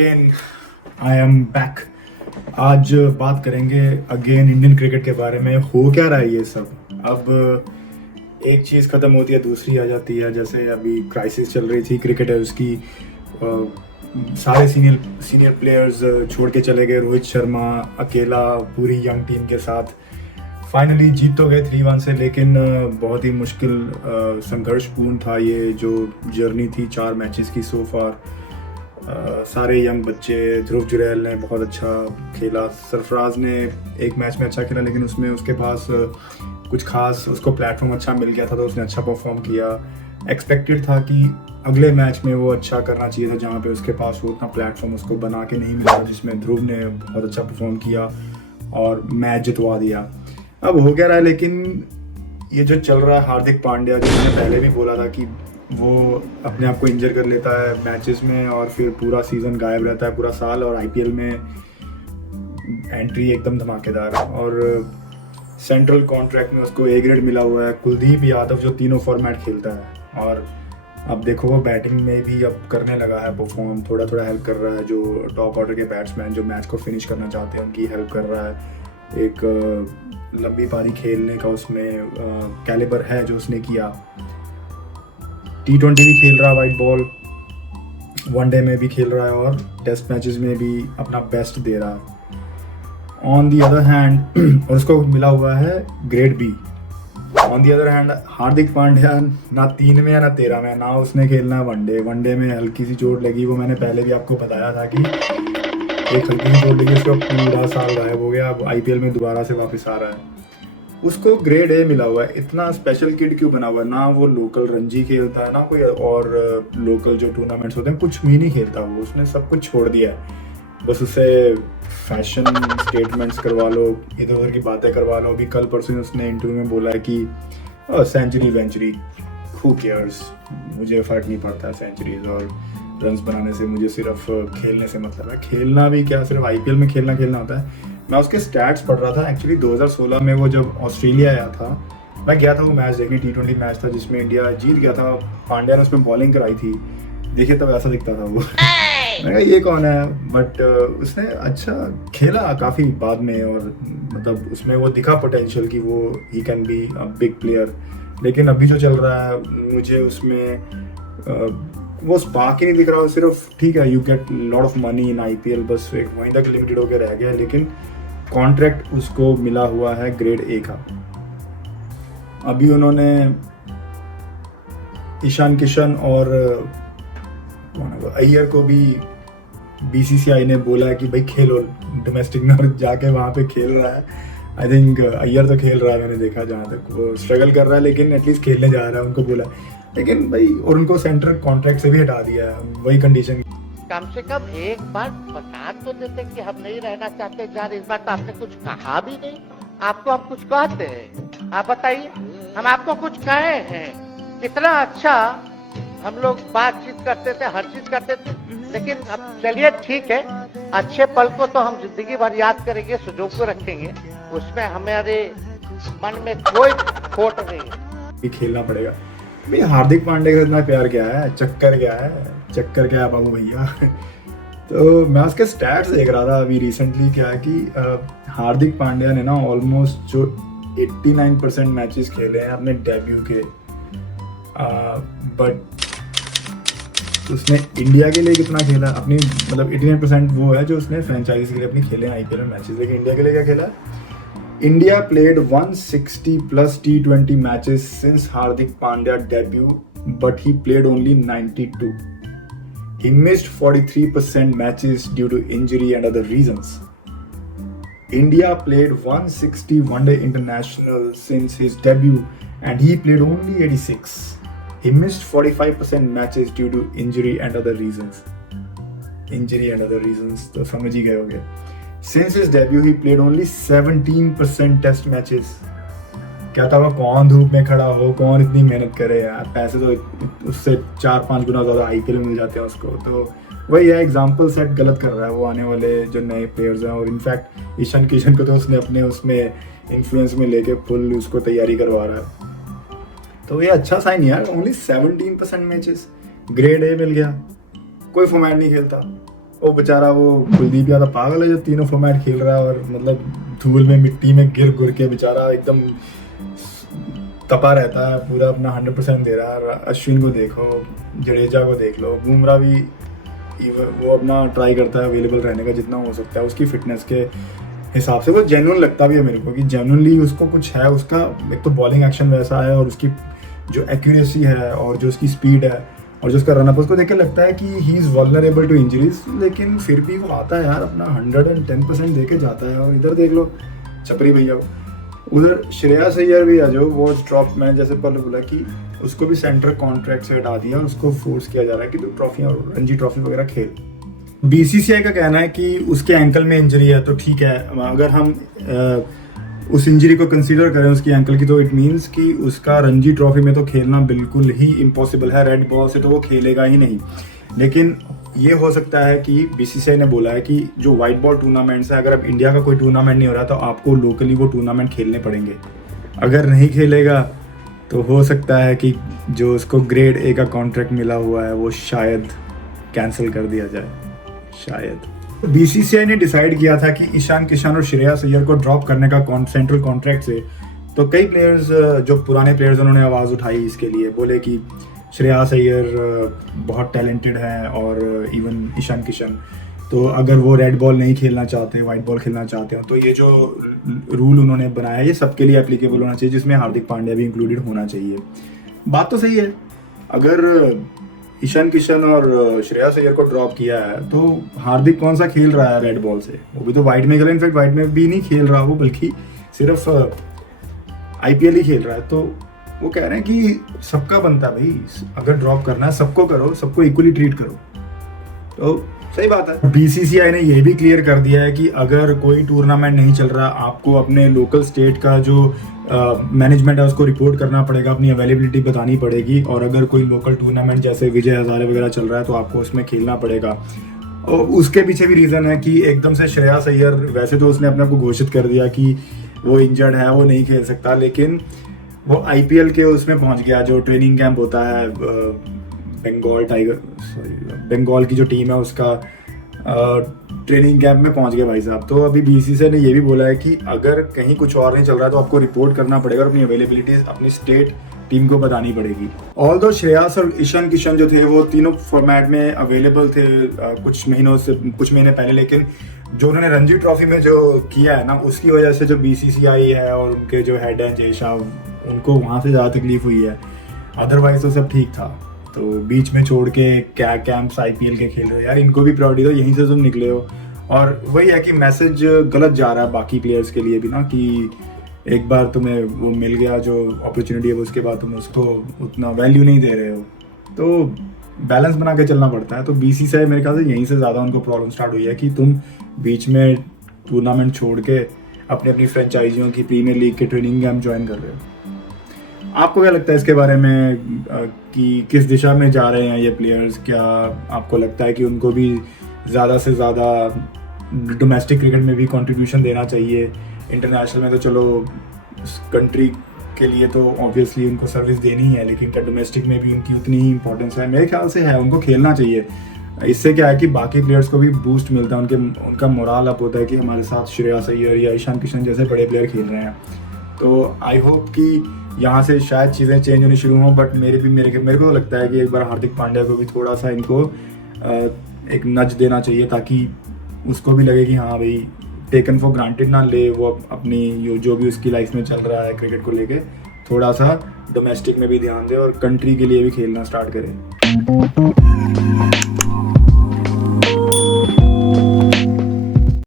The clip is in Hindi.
Again I am back. आज बात करेंगे अगेन इंडियन क्रिकेट के बारे में। हो क्या रहा है ये सब। अब एक चीज़ ख़त्म होती है दूसरी आ जाती है। जैसे अभी क्राइसिस चल रही थी क्रिकेटर्स की, सारे सीनियर प्लेयर्स छोड़ के चले गए। रोहित शर्मा अकेला पूरी यंग टीम के साथ फाइनली जीत तो गए 3-1 से, लेकिन बहुत ही मुश्किल संघर्षपूर्ण था ये जो जर्नी थी 4 मैचेस की सो फार। सारे यंग बच्चे, ध्रुव जुरैल ने बहुत अच्छा खेला, सरफराज ने एक मैच में अच्छा खेला लेकिन उसमें उसके पास कुछ खास उसको प्लेटफॉर्म अच्छा मिल गया था तो उसने अच्छा परफॉर्म किया। एक्सपेक्टेड था कि अगले मैच में वो अच्छा करना चाहिए था जहाँ पे उसके पास वो उतना प्लेटफॉर्म उसको बना के नहीं मिला, जिसमें ध्रुव ने बहुत अच्छा परफॉर्म किया और मैच जितवा दिया। अब हो क्या रहा है, लेकिन ये जो चल रहा है हार्दिक पांड्या, जो मैंने पहले भी बोला था कि वो अपने आप को इंजर कर लेता है मैचेस में और फिर पूरा सीज़न गायब रहता है, पूरा साल, और आईपीएल में एंट्री एकदम धमाकेदार है। और सेंट्रल कॉन्ट्रैक्ट में उसको ए ग्रेड मिला हुआ है। कुलदीप यादव जो तीनों फॉर्मेट खेलता है, और अब देखो वो बैटिंग में भी अब करने लगा है परफॉर्म, थोड़ा थोड़ा हेल्प कर रहा है। जो टॉप ऑर्डर के बैट्समैन जो मैच को फिनिश करना चाहते हैं उनकी हेल्प कर रहा है। एक लंबी पारी खेलने का उसमें कैलिबर है जो उसने किया। T20 भी खेल रहा है वाइट बॉल, वनडे में भी खेल रहा है और टेस्ट मैचेस में भी अपना बेस्ट दे रहा है। ऑन दी अदर हैंड और उसको मिला हुआ है grade B. On the other hand Hardik Pandya ना 3 में या ना 13 में, ना उसने खेलना है वनडे में हल्की सी चोट लगी, वो मैंने पहले भी आपको बताया था कि एक हल्की सी चोट लगी, उसका पूरा साल गायब हो गया। अब आईपीएल में दोबारा से वापस आ रहा है। उसको ग्रेड ए मिला हुआ है। इतना स्पेशल किड क्यों बना हुआ है? ना वो लोकल रणजी खेलता है ना कोई और लोकल जो टूर्नामेंट्स होते हैं, कुछ भी नहीं खेलता वो। उसने सब कुछ छोड़ दिया है। बस उसे फैशन स्टेटमेंट्स करवा लो, इधर उधर की बातें करवा लो। अभी कल परसों उसने इंटरव्यू में बोला है कि सेंचुरी वेंचुरी हु केयर्स, मुझे फ़र्क नहीं पड़ता सेंचुरीज और रन्स बनाने से, मुझे सिर्फ खेलने से मतलब है। खेलना भी क्या, सिर्फ आईपीएल में खेलना होता है। मैं उसके स्टैट्स पढ़ रहा था। एक्चुअली 2016 में वो जब ऑस्ट्रेलिया आया था, मैं गया था वो मैच देखने। T20 मैच था जिसमें इंडिया जीत गया था। पांड्या ने उसमें बॉलिंग कराई थी, देखिए तब ऐसा दिखता था वो। मैं कहा ये कौन है, बट उसने अच्छा खेला काफ़ी बाद में, और मतलब उसमें वो दिखा पोटेंशियल कि वो he can be a big player. लेकिन अभी जो चल रहा है मुझे उसमें वो स्पार्क ही नहीं दिख रहा। सिर्फ ठीक है, you get lot of money in IPL, बस एक वहीं तक लिमिटेड होकर रह गया। लेकिन कॉन्ट्रैक्ट उसको मिला हुआ है ग्रेड ए का। अभी उन्होंने ईशान किशन और अय्यर को भी बीसीसीआई ने बोला है कि भाई खेलो डोमेस्टिक में, और जाके वहाँ पे खेल रहा है। आई थिंक अय्यर तो खेल रहा है, मैंने देखा जहाँ तक वो स्ट्रगल कर रहा है, लेकिन एटलीस्ट खेलने जा रहा है, उनको बोला। लेकिन भाई और उनको सेंट्रल कॉन्ट्रैक्ट से भी हटा दिया है, वही कंडीशन। कम से कम एक बार बता तो देते कि हम नहीं रहना चाहते यार। इस बार तो आपने कुछ कहा भी नहीं। आपको हम कुछ कहते हैं? आप बताइए, हम आपको कुछ कहे हैं? कितना अच्छा हम लोग बातचीत करते थे, हर चीज करते थे। लेकिन अब चलिए ठीक है, अच्छे पल को तो हम जिंदगी भर याद करेंगे, सुजो को रखेंगे, उसमें हमारे मन में कोई खोट नहीं है। खेलना पड़ेगा भाई। हार्दिक पांड्या का इतना प्यार क्या है, चक्कर क्या है बाबू भैया। तो मैं उसके स्टैट्स देख रहा था अभी रिसेंटली। क्या है कि हार्दिक पांड्या ने ना ऑलमोस्ट जो 89% मैचेस खेले हैं अपने डेब्यू के, बट उसने इंडिया के लिए कितना खेला अपनी, मतलब 89% वो है जो उसने फ्रेंचाइजी के लिए अपनी खेले हैं आईपीएल में मैचेस। लेकिन इंडिया के लिए क्या खेला? India played 160 plus T20 matches since Hardik Pandya debut, but he played only 92. He missed 43% matches due to injury and other reasons. India played 160 one-day international since his debut, and he played only 86. He missed 45% matches due to injury and other reasons. Injury and other reasons, तो समझ ही गए होंगे। Since his debut, he played only 17% test matches. क्या था वो, कौन धूप में खड़ा हो, कौन इतनी मेहनत करे यार। पैसे तो उससे 4-5 गुना ज़्यादा आईपीएल में मिल जाते हैं उसको। तो वही है, एग्जाम्पल सेट गलत कर रहा है वो आने वाले जो नए प्लेयर्स हैं। और इनफैक्ट ईशान किशन को तो उसने अपने उसमें इन्फ्लुएंस में लेके फुल उसको तैयारी करवा रहा है। तो ये अच्छा साइन यार। ओनली 17% मैचेस, ग्रेड ए मिल गया, कोई फॉर्मेट नहीं खेलता। वो बेचारा वो कुलदीप यादव पागल है जो तीनों फॉर्मेट खेल रहा है और मतलब धूल में मिट्टी में गिर गुर के बेचारा एकदम तपा रहता है, पूरा अपना 100% दे रहा है। अश्विन को देखो, जडेजा को देख लो, बुमराह भी वो अपना ट्राई करता है अवेलेबल रहने का जितना हो सकता है उसकी फिटनेस के हिसाब से। वो जेन्युइन लगता भी है मेरे को कि जेन्युइनली उसको कुछ है, उसका एक तो बॉलिंग एक्शन वैसा है और उसकी जो एक्यूरेसी है और जो उसकी स्पीड है और जो उसका रनअप, उसको देख के लगता है कि he is vulnerable to injuries, लेकिन फिर भी वो आता है यार, अपना 110% दे के जाता है। और इधर देख लो छपरी भैया, उधर श्रेयस अय्यर भी है जो वो ड्रॉप, मैंने जैसे पहले बोला कि उसको भी सेंटर कॉन्ट्रैक्ट से हटा दिया और उसको फोर्स किया जा रहा है कि तू ट्रॉफियाँ रणजी ट्रॉफी वगैरह खेल। बीसीसीआई का कहना है कि उसके एंकल में इंजरी है, तो ठीक है, अगर हम उस इंजरी को कंसीडर करें उसकी एंकल की, तो इट मीन्स कि उसका रणजी ट्रॉफी में तो खेलना बिल्कुल ही इम्पॉसिबल है, रेड बॉल से तो वो खेलेगा ही नहीं। लेकिन ये हो सकता है कि बीसीसीआई ने बोला है कि जो वाइट बॉल टूर्नामेंट्स है, अगर अब इंडिया का कोई टूर्नामेंट नहीं हो रहा तो आपको लोकली वो टूर्नामेंट खेलने पड़ेंगे। अगर नहीं खेलेगा तो हो सकता है कि जो उसको ग्रेड ए का कॉन्ट्रैक्ट मिला हुआ है वो शायद कैंसिल कर दिया जाए, शायद। बीसीसीआई ने डिसाइड किया था कि ईशान किशन और श्रेयस अय्यर को ड्रॉप करने का सेंट्रल कॉन्ट्रैक्ट से, तो कई प्लेयर्स जो पुराने प्लेयर्स उन्होंने आवाज़ उठाई इसके लिए, बोले कि श्रेयस अय्यर बहुत टैलेंटेड हैं और इवन ईशान किशन, तो अगर वो रेड बॉल नहीं खेलना चाहते, वाइट बॉल खेलना चाहते हो, तो ये जो रूल उन्होंने बनाया ये सबके लिए एप्लीकेबल होना चाहिए, जिसमें हार्दिक पांड्या भी इंक्लूडेड होना चाहिए। बात तो सही है, अगर ईशान किशन और श्रेयस अय्यर को ड्रॉप किया है तो हार्दिक कौन सा खेल रहा है रेड बॉल से, वो भी तो वाइट में खेला, इनफैक्ट वाइट में भी नहीं खेल रहा वो, बल्कि सिर्फ आईपीएल ही खेल रहा है। तो वो कह रहे हैं कि सबका बनता है भाई, अगर ड्रॉप करना है सबको करो, सबको इक्वली ट्रीट करो, तो सही बात है। बीसीसीआई ने यह भी क्लियर कर दिया है कि अगर कोई टूर्नामेंट नहीं चल रहा, आपको अपने लोकल स्टेट का जो मैनेजमेंट है उसको रिपोर्ट करना पड़ेगा, अपनी अवेलेबिलिटी बतानी पड़ेगी, और अगर कोई लोकल टूर्नामेंट जैसे विजय हजारे वगैरह चल रहा है तो आपको उसमें खेलना पड़ेगा। और उसके पीछे भी रीज़न है कि एकदम से श्रेयस अय्यर, वैसे तो उसने अपने आप को घोषित कर दिया कि वो इंजर्ड है, वो नहीं खेल सकता, लेकिन वो आईपीएल के उसमें पहुंच गया, जो ट्रेनिंग कैंप होता है बंगाल की जो टीम है उसका ट्रेनिंग कैंप में पहुंच गए भाई साहब। तो अभी बीसीसीआई ने ये भी बोला है कि अगर कहीं कुछ और नहीं चल रहा है तो आपको रिपोर्ट करना पड़ेगा और अपनी अवेलेबिलिटी अपनी स्टेट टीम को बतानी पड़ेगी। ऑल्दो श्रेयस और ईशान किशन जो थे वो तीनों फॉर्मेट में अवेलेबल थे कुछ महीने पहले, लेकिन जो उन्होंने रणजी ट्रॉफी में जो किया है ना, उसकी वजह से जो बीसीसीआई है और उनके जो हेड हैं जय शाह, उनको वहाँ से ज़्यादा तकलीफ हुई है, अदरवाइज तो सब ठीक था। तो बीच में छोड़ के क्या कैंप्स आईपीएल के खेल रहे हो यार, इनको भी प्रायोरिटी दो, यहीं से तुम निकले हो। और वही है कि मैसेज गलत जा रहा है बाकी प्लेयर्स के लिए भी ना, कि एक बार तुम्हें वो मिल गया जो अपॉर्चुनिटी है, उसके बाद तुम उसको उतना वैल्यू नहीं दे रहे हो, तो बैलेंस बना के चलना पड़ता है। तो बीसीसीआई मेरे ख्याल से यहीं से ज़्यादा उनको प्रॉब्लम स्टार्ट हुई है कि तुम बीच में टूर्नामेंट छोड़ के अपनी अपनी फ्रेंचाइजियों की प्रीमियर लीग के ट्रेनिंग कैंप ज्वाइन कर रहे हो। आपको क्या लगता है इसके बारे में कि किस दिशा में जा रहे हैं ये प्लेयर्स? क्या आपको लगता है कि उनको भी ज़्यादा से ज़्यादा डोमेस्टिक क्रिकेट में भी कंट्रीब्यूशन देना चाहिए? इंटरनेशनल में तो चलो कंट्री के लिए तो ऑब्वियसली उनको सर्विस देनी ही है, लेकिन क्या डोमेस्टिक में भी उनकी उतनी ही इंपॉर्टेंस है? मेरे ख्याल से है, उनको खेलना चाहिए। इससे क्या है कि बाकी प्लेयर्स को भी बूस्ट मिलता है, उनका मोराल अप होता है कि हमारे साथ श्रेयस अय्यर या ईशान किशन जैसे बड़े प्लेयर खेल रहे हैं। तो आई होप कि यहाँ से शायद चीज़ें चेंज होनी शुरू हों, बट मेरे को तो लगता है कि एक बार हार्दिक पांड्या को भी थोड़ा सा इनको एक नज देना चाहिए, ताकि उसको भी लगे कि हाँ भाई टेकन फॉर ग्रांटेड ना ले, वो अपनी जो भी उसकी लाइफ में चल रहा है क्रिकेट को लेके, थोड़ा सा डोमेस्टिक में भी ध्यान दे और कंट्री के लिए भी खेलना स्टार्ट करे।